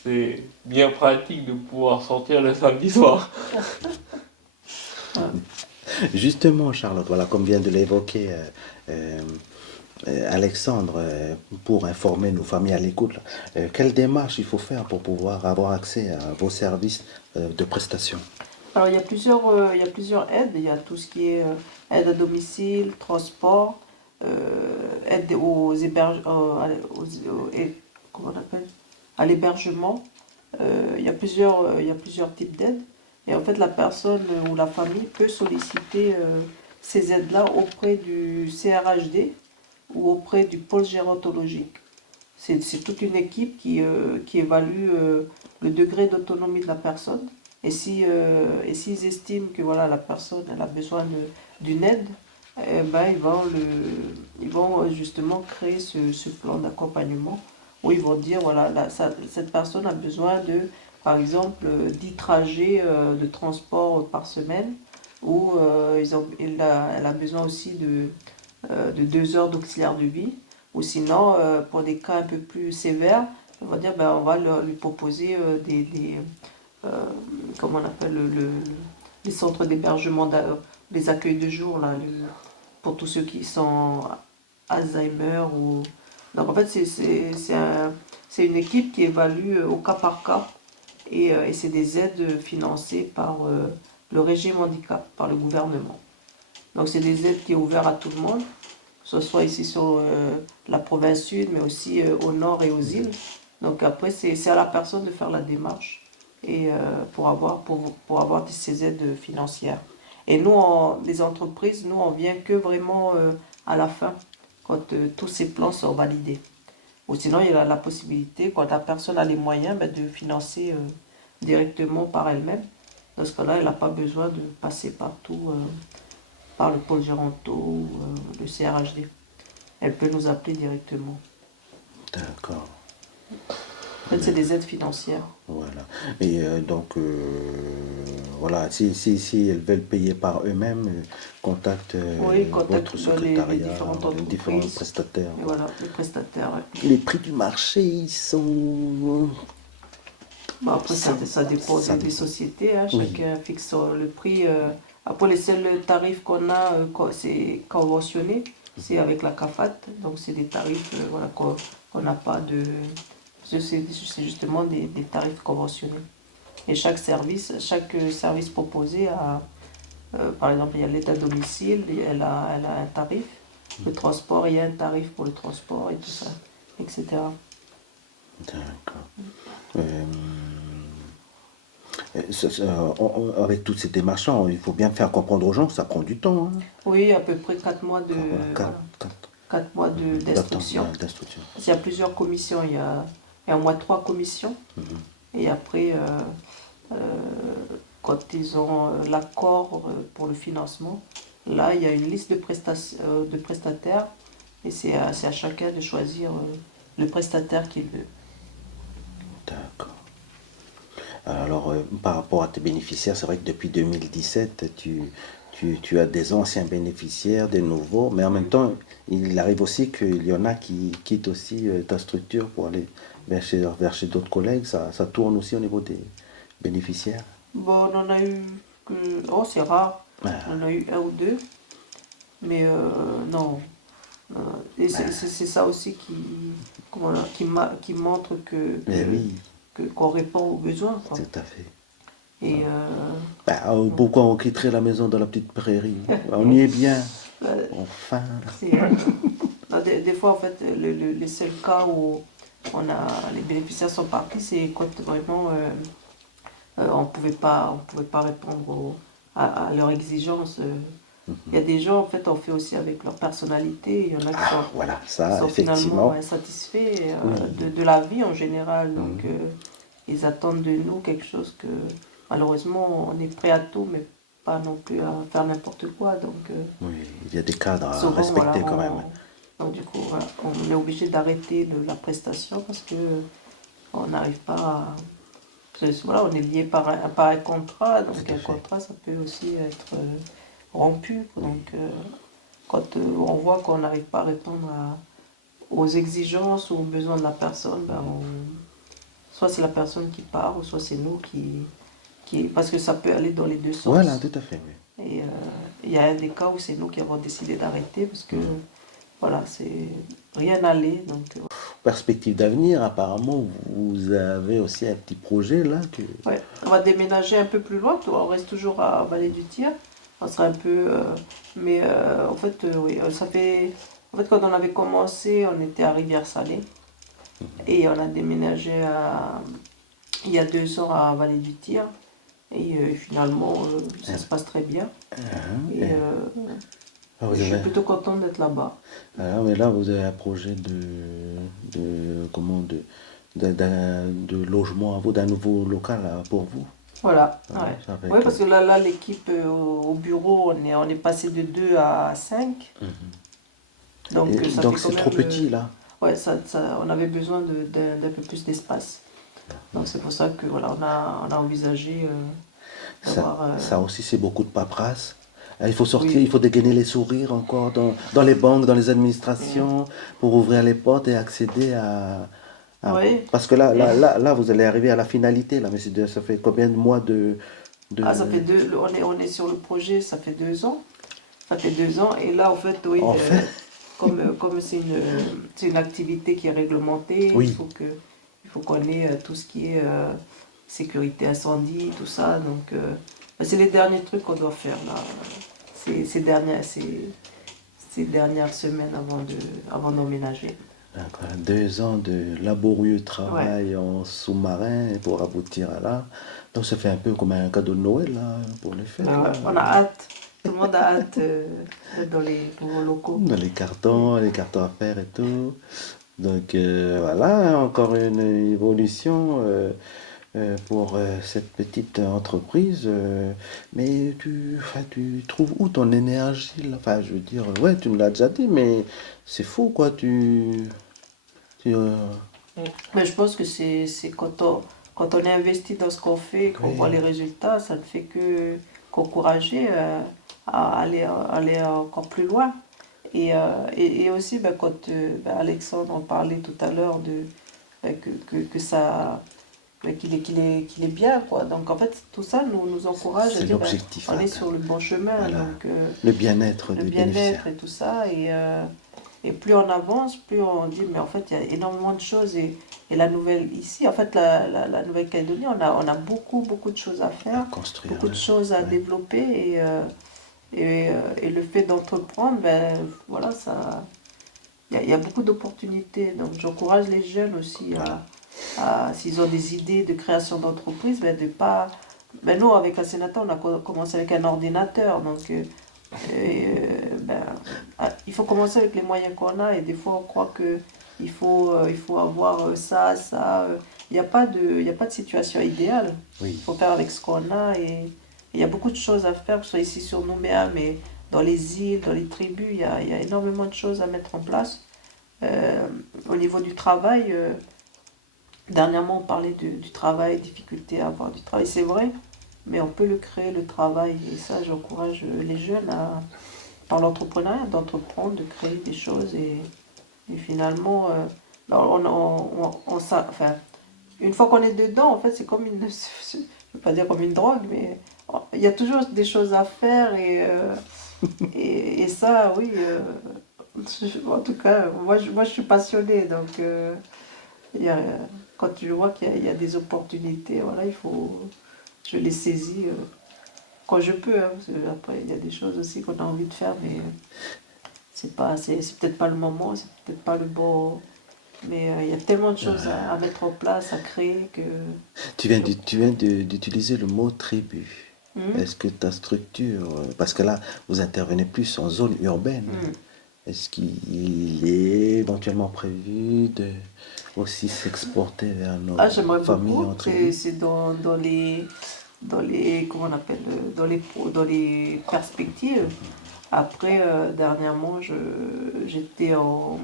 c'est bien pratique de pouvoir sortir le samedi soir. Justement, Charlotte, voilà, comme vient de l'évoquer Alexandre, pour informer nos familles à l'écoute, quelle démarche il faut faire pour pouvoir avoir accès à vos services de prestation? Alors il y a plusieurs aides. Il y a tout ce qui est aide à domicile, transport, aide aux comment on appelle? À l'hébergement. Il y a plusieurs types d'aides. Et en fait, la personne ou la famille peut solliciter ces aides-là auprès du CRHD ou auprès du pôle gérontologique. C'est toute une équipe qui évalue le degré d'autonomie de la personne. Et s'ils estiment que voilà, la personne elle a besoin d'une aide, eh ben, ils vont justement créer ce plan d'accompagnement où ils vont dire voilà, cette personne a besoin de, par exemple, 10 trajets de transport par semaine, ou elle a besoin aussi de 2 heures d'auxiliaire de vie, ou sinon, pour des cas un peu plus sévères, on va dire ben, on va lui proposer comment on appelle les centres d'hébergement, les accueils de jour, là, pour tous ceux qui sont Alzheimer. Donc en fait, c'est une équipe qui évalue au cas par cas, et c'est des aides financées par le régime handicap, par le gouvernement. Donc c'est des aides qui sont ouvertes à tout le monde, que ce soit ici sur la province sud, mais aussi au nord et aux îles. Donc après, c'est à la personne de faire la démarche et pour avoir ces aides financières. Et nous, les entreprises, nous, on vient que vraiment à la fin, quand tous ces plans sont validés. Ou sinon, il y a la possibilité, quand la personne a les moyens, ben, de financer directement par elle-même. Dans ce cas-là, elle n'a pas besoin de passer partout par le pôle géronto ou le CRHD. Elle peut nous appeler directement. D'accord. En fait, c'est des aides financières. Voilà. Et donc, voilà, si elles veulent payer par eux-mêmes, contactent votre secrétariat, les différents prestataires. Et voilà, les prestataires. Ouais. Les prix du marché, ils sont... Bon, après, ça dépend des sociétés. Hein. Chacun fixe le prix. Après, les seuls tarifs qu'on a, c'est conventionné, c'est avec la CAFAT. Donc, c'est des tarifs voilà, qu'on n'a pas de... C'est justement des tarifs conventionnés. Et chaque service proposé a, par exemple, il y a l'aide à domicile, elle a un tarif. Le transport, il y a un tarif pour le transport et tout ça, etc. D'accord. Avec toutes ces démarches, il faut bien faire comprendre aux gens que ça prend du temps. Hein. Oui, à peu près 4 mois de... Quatre mois d'instruction. Il y a plusieurs commissions. Il y a au moins 3 commissions. Et après, quand ils ont l'accord pour le financement, là, il y a une liste de prestataires. Et c'est à chacun de choisir le prestataire qu'il veut. D'accord. Alors, par rapport à tes bénéficiaires, c'est vrai que depuis 2017, tu as des anciens bénéficiaires, des nouveaux, mais en même temps, il arrive aussi qu'il y en a qui quittent aussi ta structure pour aller vers chez d'autres collègues. Ça tourne aussi au niveau des bénéficiaires. Bon, on en a eu que... Oh, c'est rare. On en a eu 1 ou 2. Mais non. Et c'est ça aussi qui montre qu'on répond aux besoins. Quoi. Tout à fait. Et pourquoi on quitterait la maison dans la petite prairie? On y est bien. Enfin. Des fois, en fait, les seuls cas où les bénéficiaires sont partis, c'est quand vraiment on pouvait pas répondre à leurs exigences. Il y a des gens, en fait, on fait aussi avec leur personnalité. Il y en a qui sont finalement insatisfaits de la vie en général. Donc, ils attendent de nous quelque chose que, malheureusement, on est prêt à tout, mais pas non plus à faire n'importe quoi. Donc, oui, il y a des cadres à souvent, respecter quand même. Donc, du coup, voilà, on est obligé d'arrêter la prestation parce que on n'arrive pas à... Voilà, on est lié par un contrat. Donc, un contrat, ça peut aussi être... rompu. Donc, quand on voit qu'on n'arrive pas à répondre aux exigences ou aux besoins de la personne, ben soit c'est la personne qui part, ou soit c'est nous qui... Parce que ça peut aller dans les deux sens. Voilà, tout à fait, oui. Et il y a un des cas où c'est nous qui avons décidé d'arrêter parce que voilà, c'est rien n'allait. Donc, Perspective d'avenir, apparemment, vous avez aussi un petit projet là que... ouais, on va déménager un peu plus loin, on reste toujours à Vallée du Tir. On sera un peu. Mais en fait, oui, ça fait. En fait, quand on avait commencé, on était à Rivière-Salée. Et on a déménagé il y a 2 ans à Vallée du Tir. Et finalement, ça se passe très bien. Et vous je suis avez... plutôt contente d'être là-bas. mais là, vous avez un projet comment, de logement à vous, d'un nouveau local là, pour vous. Voilà. Ah, Ouais. ça fait Oui, que- parce que là l'équipe au bureau, on est passé de 2 à 5. Donc, Et ça donc fait quand c'est trop même, petit là. ouais, on avait besoin d'un peu plus d'espace. Donc c'est pour ça que voilà, on a envisagé d'avoir. Ça aussi, c'est beaucoup de paperasse. Il faut sortir, Oui. il faut dégainer les sourires encore dans les banques, dans les administrations, pour ouvrir les portes et accéder Oui. Parce que là, vous allez arriver à la finalité, là, mais ça fait combien de mois de... Ah, ça fait on est sur le projet, ça fait 2 ans. Ça fait 2 ans. Et là, en fait, oui, En fait, comme c'est une activité qui est réglementée, oui. il faut qu'on ait tout ce qui est sécurité incendie, tout ça. Donc, c'est les derniers trucs qu'on doit faire là. Ces dernières semaines avant d'emménager. D'accord. 2 ans de laborieux travail en sous-marin pour aboutir à là. Donc ça fait un peu comme un cadeau de Noël là, pour les fêtes. Là. On a hâte. Tout le monde a hâte d'être dans les nouveaux locaux. Dans les cartons à faire et tout. Donc voilà, encore une évolution pour cette petite entreprise. Mais tu trouves où ton énergie là? Enfin, je veux dire, ouais, tu me l'as déjà dit, mais c'est fou quoi. Tu, Mais je pense que c'est quand on est investi dans ce qu'on fait et qu'on Oui. voit les résultats, ça ne fait que qu'encourager à aller encore plus loin. Et aussi, ben, quand Alexandre en parlait tout à l'heure que ça qu'il est bien, quoi. Donc en fait tout ça nous encourage à C'est dire ben, l'objectif, on là, est sur le bon chemin. Voilà. Donc le bien-être le des bien-être bénéficiaires. et tout ça. Et plus on avance, plus on dit, mais en fait, il y a énormément de choses. Et la nouvelle, ici, en fait, la Nouvelle-Calédonie, on a beaucoup, beaucoup de choses à faire, Construire. beaucoup de choses à développer. Et le fait d'entreprendre, ben, voilà, ça, il y a beaucoup d'opportunités. Donc, j'encourage les jeunes aussi s'ils ont des idées de création d'entreprise, ben, de pas. Ben, nous, avec Asenata, on a commencé avec un ordinateur. Donc, ben, il faut commencer avec les moyens qu'on a et des fois on croit que il faut avoir ça. Il n'y a pas de situation idéale. Oui. Il faut faire avec ce qu'on a et il y a beaucoup de choses à faire, que ce soit ici sur Nouméa, mais dans les îles, dans les tribus, il y a énormément de choses à mettre en place. Au niveau du travail, dernièrement on parlait du travail, difficulté à avoir du travail, c'est vrai, mais on peut le créer, le travail, et ça j'encourage les jeunes dans l'entrepreneuriat, d'entreprendre, de créer des choses et finalement, enfin, une fois qu'on est dedans, en fait c'est comme je ne veux pas dire comme une drogue, mais il y a toujours des choses à faire et ça, oui, en tout cas, moi je suis passionnée, donc quand je vois qu'il y a des opportunités, voilà, je les saisis quand je peux, hein, parce que après il y a des choses aussi qu'on a envie de faire, mais c'est peut-être pas le moment, c'est peut-être pas le bon, mais il y a tellement de choses à mettre en place, à créer que. Tu viens d'utiliser le mot tribu. Est-ce que ta structure, parce que là, vous intervenez plus en zone urbaine, est-ce qu'il est éventuellement prévu de aussi s'exporter vers nos J'aimerais familles beaucoup, en tribu? c'est dans les comment on appelle, dans les perspectives. Après, dernièrement, j'étais en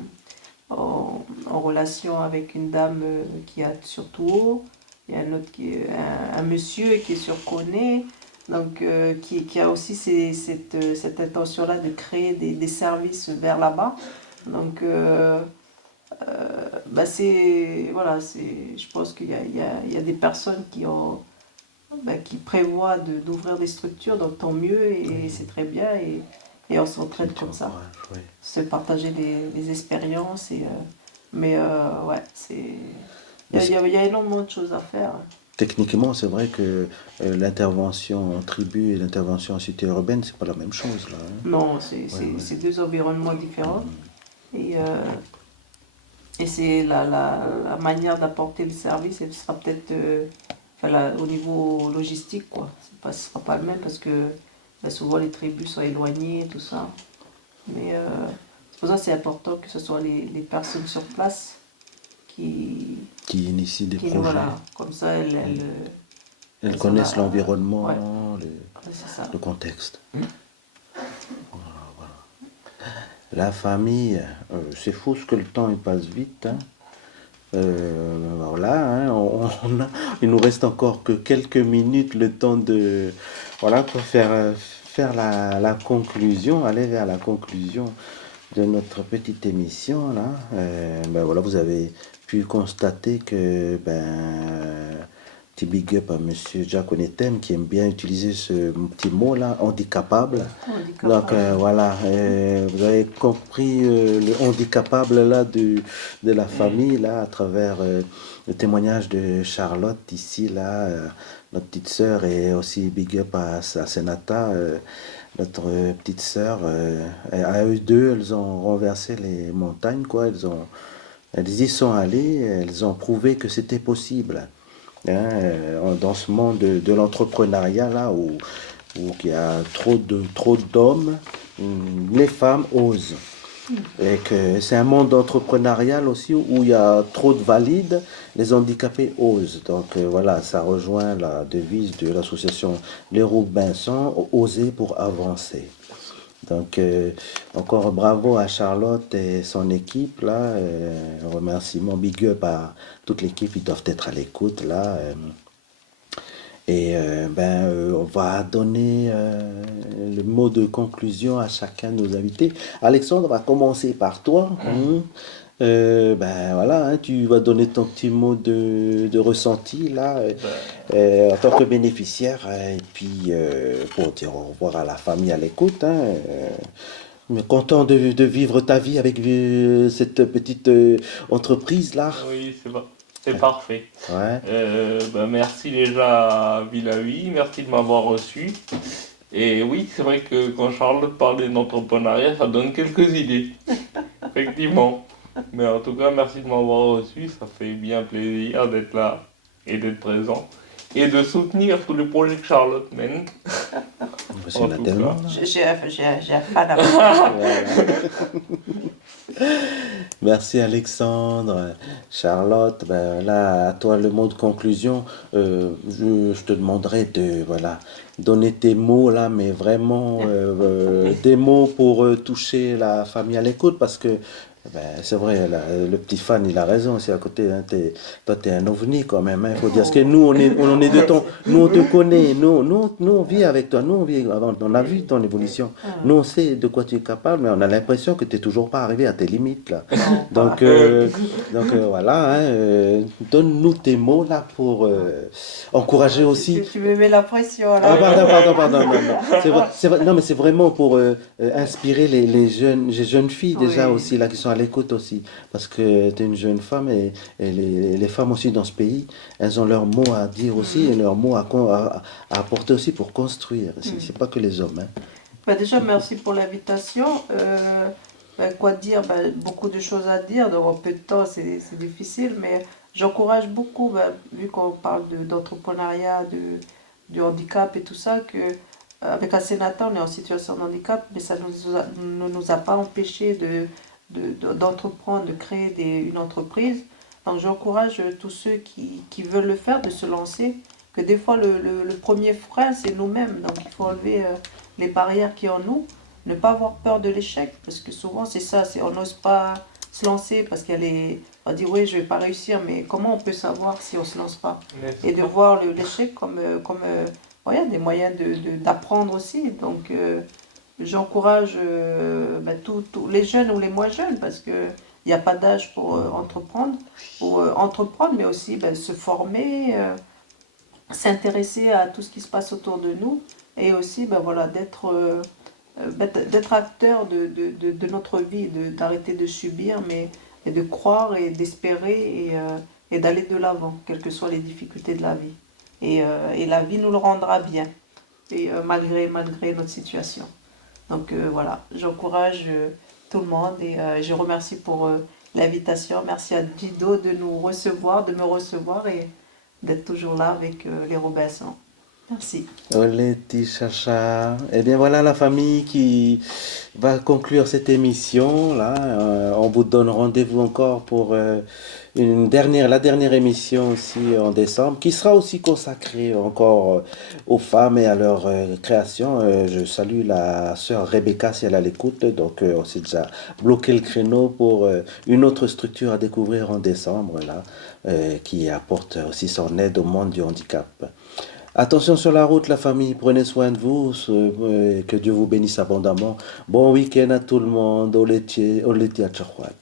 relation avec une dame qui a sur Touo. Il y a un monsieur qui est sur Koné, donc qui a aussi cette intention-là de créer des services vers là-bas. Donc, bah je pense qu'il y a des personnes qui prévoit d'ouvrir des structures, donc tant mieux, et c'est très bien, et on s'entraide comme ça. Oui. Se partager les expériences, mais ouais, il y a énormément de choses à faire. Techniquement, c'est vrai que l'intervention en tribu et l'intervention en cité urbaine, c'est pas la même chose là. Hein. Non, c'est deux environnements différents. Et c'est la manière d'apporter le service, elle sera peut-être au niveau logistique, quoi. Ce sera pas le même parce que souvent les tribus sont éloignées et tout ça. Mais c'est pour ça que c'est important que ce soit les personnes sur place qui Qui initient des projets. voilà, comme ça Elles connaissent l'environnement, ouais, c'est ça. le contexte. La famille, c'est fou ce que le temps il passe vite. Hein. Voilà, hein, il nous reste encore que quelques minutes, le temps de voilà pour faire la conclusion, aller vers la conclusion de notre petite émission là. Voilà, vous avez pu constater que petit big up à Monsieur Jack Onetem qui aime bien utiliser ce petit mot là, handicapable. Donc voilà, vous avez compris le handicapable là de la famille là à travers le témoignage de Charlotte ici là, notre petite sœur, et aussi big up à Senata, notre petite sœur. À eux deux, elles ont renversé les montagnes quoi, elles y sont allées, elles ont prouvé que c'était possible. Hein, dans ce monde de l'entrepreneuriat là où il y a trop d'hommes, les femmes osent. Et que c'est un monde entrepreneurial aussi où il y a trop de valides, les handicapés osent. Donc voilà, ça rejoint la devise de l'association Les Robinson, oser pour avancer. Donc encore bravo à Charlotte et son équipe là, remerciement big up à toute l'équipe, ils doivent être à l'écoute là. On va donner le mot de conclusion à chacun de nos invités. Alexandre, on va commencer par toi. Voilà, hein, tu vas donner ton petit mot de ressenti là, en tant que bénéficiaire, et puis pour dire au revoir à la famille à l'écoute. Hein, mais content de vivre ta vie avec cette petite entreprise là. Oui, c'est parfait. Ouais. Merci déjà à Villavi, merci de m'avoir reçu. Et oui, c'est vrai que quand Charlotte parlait d'entrepreneuriat, ça donne quelques idées. Effectivement. Mais en tout cas, merci de m'avoir reçu. Ça fait bien plaisir d'être là et d'être présent. Et de soutenir tous les projets que Charlotte mène. Il y en a tellement. J'ai un fan à Merci Alexandre, Charlotte. Là, à toi le mot de conclusion. Je te demanderai de donner tes mots là, mais vraiment des mots pour toucher la famille à l'écoute, parce que c'est vrai, là, le petit fan, il a raison, c'est à côté. Hein, toi, t'es un ovni quand même. Il faut dire, parce que nous, on est de ton. Nous, on te connaît. Nous, on vit avec toi. Nous, on a vu ton évolution. Nous, on sait de quoi tu es capable, mais on a l'impression que tu n'es toujours pas arrivé à tes limites. Là. Donc, voilà. Hein, donne-nous tes mots là pour encourager aussi. Tu me mets la pression là. Ah, pardon. Non. C'est vrai, non, mais c'est vraiment pour inspirer les jeunes filles déjà aussi là qui sont à l'écoute aussi, parce que tu es une jeune femme, et les femmes aussi dans ce pays, elles ont leur mot à dire aussi, et leur mot à apporter aussi pour construire. C'est pas que les hommes. Hein. Déjà, merci pour l'invitation. Quoi dire, beaucoup de choses à dire, donc en peu de temps c'est difficile, mais j'encourage beaucoup, vu qu'on parle d'entrepreneuriat, du handicap et tout ça, que avec Asenata on est en situation de handicap, mais ça ne nous a pas empêché d'entreprendre, de créer une entreprise. Donc j'encourage tous ceux qui veulent le faire de se lancer, que des fois le premier frein c'est nous-mêmes, donc il faut enlever les barrières qui sont en nous, ne pas avoir peur de l'échec, parce que souvent c'est ça, on n'ose pas se lancer parce on dit oui je vais pas réussir, mais comment on peut savoir si on se lance pas? Et de voir l'échec comme des moyens d'apprendre aussi. Donc j'encourage tous les jeunes ou les moins jeunes, parce que il n'y a pas d'âge pour entreprendre, mais aussi se former, s'intéresser à tout ce qui se passe autour de nous et aussi ben voilà, d'être acteur de notre vie, d'arrêter de subir, mais et de croire et d'espérer et d'aller de l'avant, quelles que soient les difficultés de la vie. Et la vie nous le rendra bien, et malgré notre situation. Donc voilà, j'encourage tout le monde et je remercie pour l'invitation. Merci à Dido de nous recevoir, de me recevoir et d'être toujours là avec les Robinson. Merci. Oleti Chacha. Eh bien voilà la famille qui va conclure cette émission là. On vous donne rendez-vous encore pour la dernière émission aussi en décembre, qui sera aussi consacrée encore aux femmes et à leur création. Je salue la sœur Rebecca si elle a l'écoute. Donc on s'est déjà bloqué le créneau pour une autre structure à découvrir en décembre là, qui apporte aussi son aide au monde du handicap. Attention sur la route, la famille, prenez soin de vous, que Dieu vous bénisse abondamment. Bon week-end à tout le monde, au laitier à Tchouat.